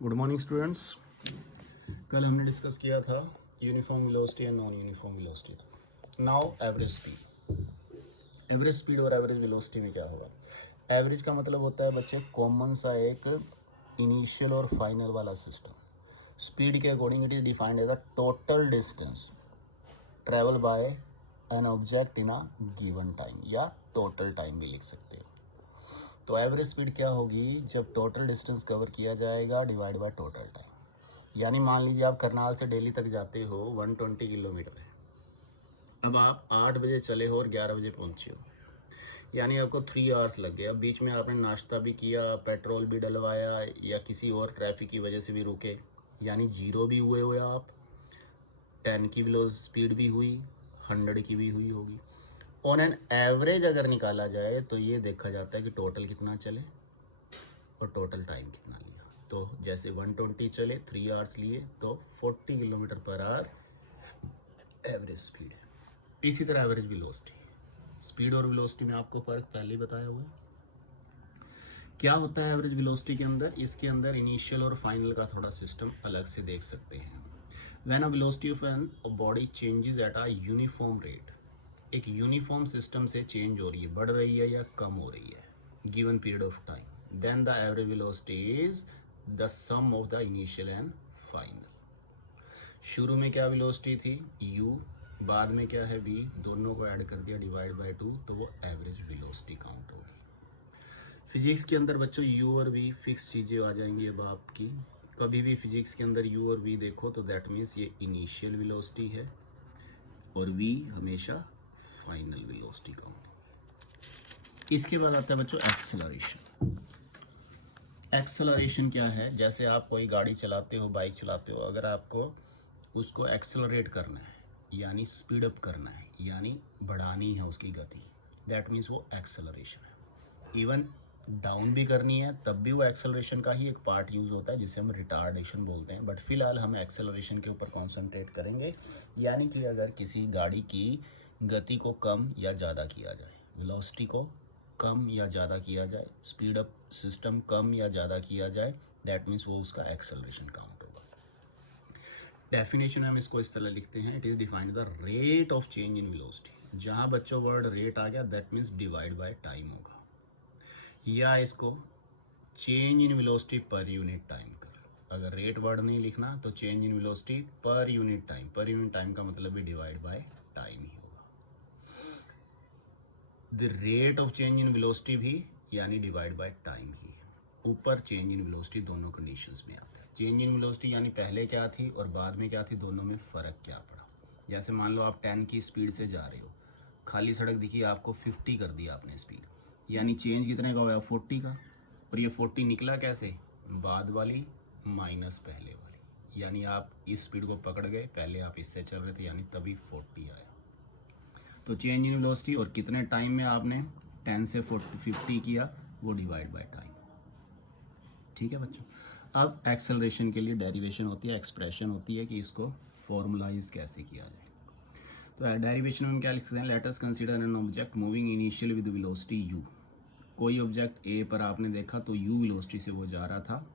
Good morning students. कल हमने discuss किया था uniform velocity and non uniform velocity. Now average speed. Average speed और एवरेज वेलोसिटी में क्या होगा? एवरेज का मतलब होता है बच्चे कॉमन सा एक इनिशियल और फाइनल वाला सिस्टम। स्पीड के according it is defined as a total distance travel by an object in a given time, या टोटल टाइम भी लिख सकते हो। तो एवरेज स्पीड क्या होगी? जब टोटल डिस्टेंस कवर किया जाएगा डिवाइड बाय टोटल टाइम। यानी मान लीजिए आप करनाल से दिल्ली तक जाते हो 120 किलोमीटर है। अब आप 8 बजे चले हो और 11 बजे पहुंचे हो, यानी आपको 3 आवर्स लग गए। अब बीच में आपने नाश्ता भी किया, पेट्रोल भी डलवाया, या किसी और ट्रैफिक की वजह से भी रुके, यानी जीरो भी हुए आप। 10 की स्पीड भी हुई, 100 की भी हुई होगी। ऑन एन एवरेज अगर निकाला जाए तो ये देखा जाता है कि टोटल कितना चले और टोटल टाइम कितना लिया। तो जैसे 120 चले, 3 आवर्स लिए, तो 40 kilometre per hour average speed है। इसी तरह एवरेज वेलोसिटी, स्पीड और वेलोसिटी में आपको फर्क पहले ही बताया हुआ है। क्या होता है एवरेज वेलोसिटी के अंदर? इसके अंदर इनिशियल और फाइनल का थोड़ा सिस्टम अलग से देख सकते हैं। When a velocity of an body changes at a uniform rate, एक यूनिफॉर्म सिस्टम से चेंज हो रही है, बढ़ रही है या कम हो रही है given period of time, then the average velocity is the sum of the initial and final. शुरू में क्या वेलोसिटी थी? u, बाद में क्या है v, दोनों को ऐड कर दिया डिवाइड बाय 2, तो वो एवरेज वेलोसिटी काउंट होगी। फिजिक्स के अंदर बच्चों u और v फिक्स चीज़ें आ जाएंगी। अब आपकी कभी भी फिजिक्स के अंदर u और v देखो तो दैट मीन्स ये इनिशियल वेलोसिटी है और v हमेशा फाइनल वेलोसिटी काउंट। इसके बाद आता है बच्चों एक्सेलरेशन। एक्सेलरेशन क्या है? जैसे आप कोई गाड़ी चलाते हो, बाइक चलाते हो, अगर आपको उसको एक्सेलरेट करना है यानी स्पीड अप करना है, यानी बढ़ानी है उसकी गति, दैट मीन्स वो एक्सेलरेशन है। इवन डाउन भी करनी है तब भी वो एक्सेलरेशन का ही एक पार्ट यूज़ होता है जिसे हम रिटार्डेशन बोलते हैं। बट फिलहाल हम एक्सेलरेशन के ऊपर कॉन्सेंट्रेट करेंगे। यानी कि अगर किसी गाड़ी की गति को कम या ज़्यादा किया जाए, वेलोसिटी को कम या ज़्यादा किया जाए, स्पीड अप सिस्टम कम या ज़्यादा किया जाए, दैट मीन्स वो उसका एक्सेलरेशन काउंट होगा। डेफिनेशन हम इसको इस तरह लिखते हैं, it is defined the rate of change in velocity. जहाँ बच्चों वर्ड रेट आ गया that means divide by time होगा, या इसको change in velocity per unit time कर लो। अगर रेट वर्ड नहीं लिखना तो change in velocity per unit time, per unit time का मतलब भी डिवाइड बाय टाइम ही होगा। The rate of change in velocity भी यानी डिवाइड बाय टाइम ही है। ऊपर चेंज इन वेलोसिटी दोनों कंडीशंस में आता है। चेंज इन वेलोसिटी यानी पहले क्या थी और बाद में क्या थी, दोनों में फ़र्क क्या पड़ा। जैसे मान लो आप 10 की स्पीड से जा रहे हो, खाली सड़क दिखी, आपको 50 कर दिया आपने स्पीड, यानी चेंज कितने का हुआ? 40 का। और ये 40 निकला कैसे? बाद वाली माइनस पहले वाली, यानी आप इस स्पीड को पकड़ गए, पहले आप इससे चल रहे थे, यानी तभी 40 आया। तो चेंज इन वेलोसिटी और कितने टाइम में आपने 10 से 50 किया, वो डिवाइड बाय टाइम। ठीक है बच्चों। अब एक्सेलरेशन के लिए डेरिवेशन होती है, एक्सप्रेशन होती है कि इसको फॉर्मुलाइज कैसे किया जाए। तो डेरिवेशन में क्या लिख सकते हैं? Let us consider an object moving initially with velocity u। कोई ऑब्जेक्ट a पर आपने देखा तो u वेलोसिटी से वो जा रहा था,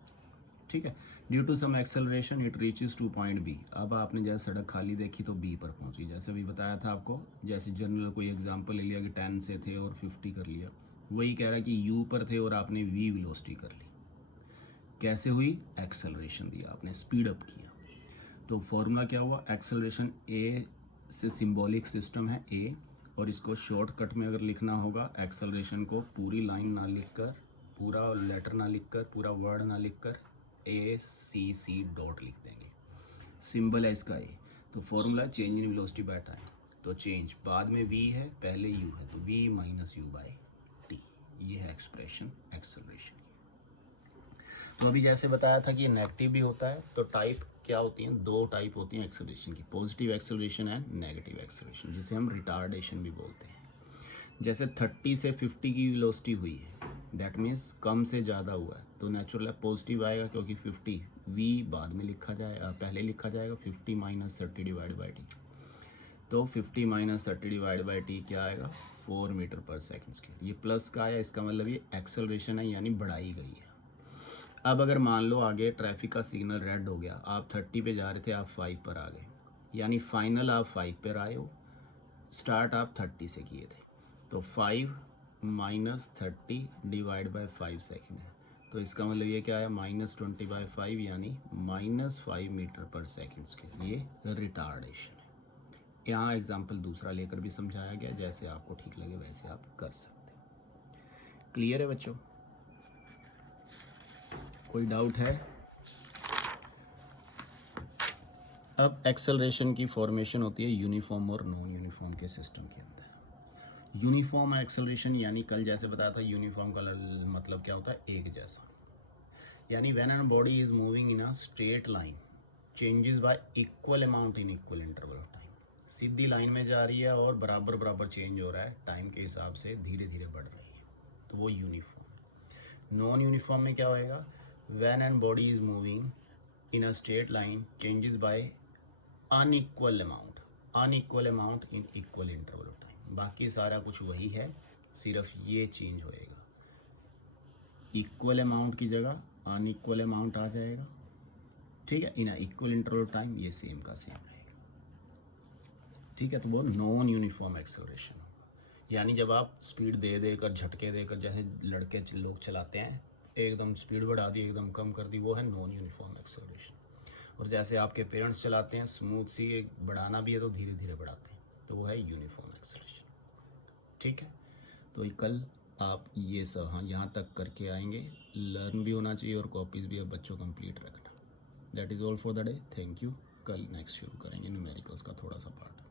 ठीक है। Due to some acceleration it reaches to point B. अब आपने जैसे सड़क खाली देखी तो बी पर पहुंची, जैसे अभी बताया था आपको। जैसे जनरल कोई एग्जांपल ले लिया कि 10 से थे और 50 कर लिया, वही कह रहा है कि u पर थे और आपने v वेलोसिटी कर ली। कैसे हुई? एक्सेलरेशन दिया आपने, स्पीड अप किया। तो फॉर्मूला क्या हुआ? एक्सेलरेशन a से सिंबॉलिक सिस्टम है a, और इसको शॉर्टकट में अगर लिखना होगा एक्सेलरेशन को पूरी लाइन ना लिखकर, पूरा लेटर ना लिखकर, पूरा वर्ड ना लिखकर, ACC डॉट लिख देंगे। सिंबल है इसका a। तो formula change in velocity by time. तो चेंज बाद में v है, पहले u है, तो v minus you by T. ये है एक्सप्रेशन एक्सेलरेशन। तो अभी जैसे बताया था कि नेगेटिव भी होता है, तो टाइप क्या होती हैं? 2 टाइप होती हैं एक्सेलरेशन की, positive acceleration and negative acceleration, जिसे हम रिटार्डेशन भी बोलते हैं। जैसे 30 से 50 की वेलोसिटी हुई है, दैट मीन्स कम से ज़्यादा हुआ है, तो नेचुरल पॉजिटिव आएगा, क्योंकि 50 v बाद में लिखा जाएगा, पहले लिखा जाएगा 50 माइनस 30 डिवाइड बाई टी। तो 50 माइनस 30 डिवाइड बाई टी क्या आएगा? 4 मीटर पर सेकेंड स्क्वायर। ये प्लस का आया, इसका मतलब ये एक्सेलरेशन है यानी बढ़ाई गई है। अब अगर मान लो आगे ट्रैफिक का सिग्नल रेड हो गया, आप 30 पे जा रहे थे, आप 5 पर आ गए, यानी फाइनल आप 5 पर आए हो, स्टार्ट आप 30 से किए थे, तो 5 माइनस 30 डिवाइड बाय 5 सेकेंड है, तो इसका मतलब ये क्या है, -20/5 यानी -5 मीटर पर सेकेंड के लिए रिटार्डेशन है। यहाँ एग्जाम्पल दूसरा लेकर भी समझाया गया, जैसे आपको ठीक लगे वैसे आप कर सकते हैं। क्लियर है बच्चों, कोई डाउट है? अब एक्सेलरेशन की फॉर्मेशन होती है यूनिफॉर्म और नॉन यूनिफॉर्म के सिस्टम के अंदर। यूनिफॉर्म एक्सेलरेशन यानी कल जैसे बताया था, यूनिफॉर्म का मतलब क्या होता है, एक जैसा, यानी when an body is moving in a straight line changes y equal amount in equal interval of time, Sidhi line में जा रही है और बराबर बराबर चेंज हो रहा है, टाइम के हिसाब से धीरे धीरे बढ़ रही है, तो वो यूनिफॉर्म। नॉन यूनिफॉर्म में क्या होएगा, when an body is moving in a straight line changes by unequal amount in equal interval of time, बाकी सारा कुछ वही है, सिर्फ ये चेंज होएगा, इक्वल अमाउंट की जगह अनइक्वल अमाउंट आ जाएगा, ठीक है, in equal interval of time ये सेम का सेम रहेगा, ठीक है, तो वो नॉन यूनिफॉर्म एक्सेलरेशन होगा। यानी जब आप स्पीड दे देकर झटके देकर, जैसे लड़के लोग चलाते हैं, एकदम स्पीड बढ़ा दी एकदम कम कर दी, वो है नॉन यूनिफॉर्म एक्सेलरेशन। और जैसे आपके पेरेंट्स चलाते हैं स्मूथ सी, बढ़ाना भी है तो धीरे धीरे बढ़ाते हैं, तो वो है यूनिफॉर्म एक्सेलरेशन, ठीक है। तो कल आप ये सब हाँ यहाँ तक करके आएंगे, लर्न भी होना चाहिए और कॉपीज़ भी अब बच्चों कंप्लीट रखना। That is all for the day, thank you. कल नेक्स्ट शुरू करेंगे न्यूमेरिकल्स का थोड़ा सा पार्ट।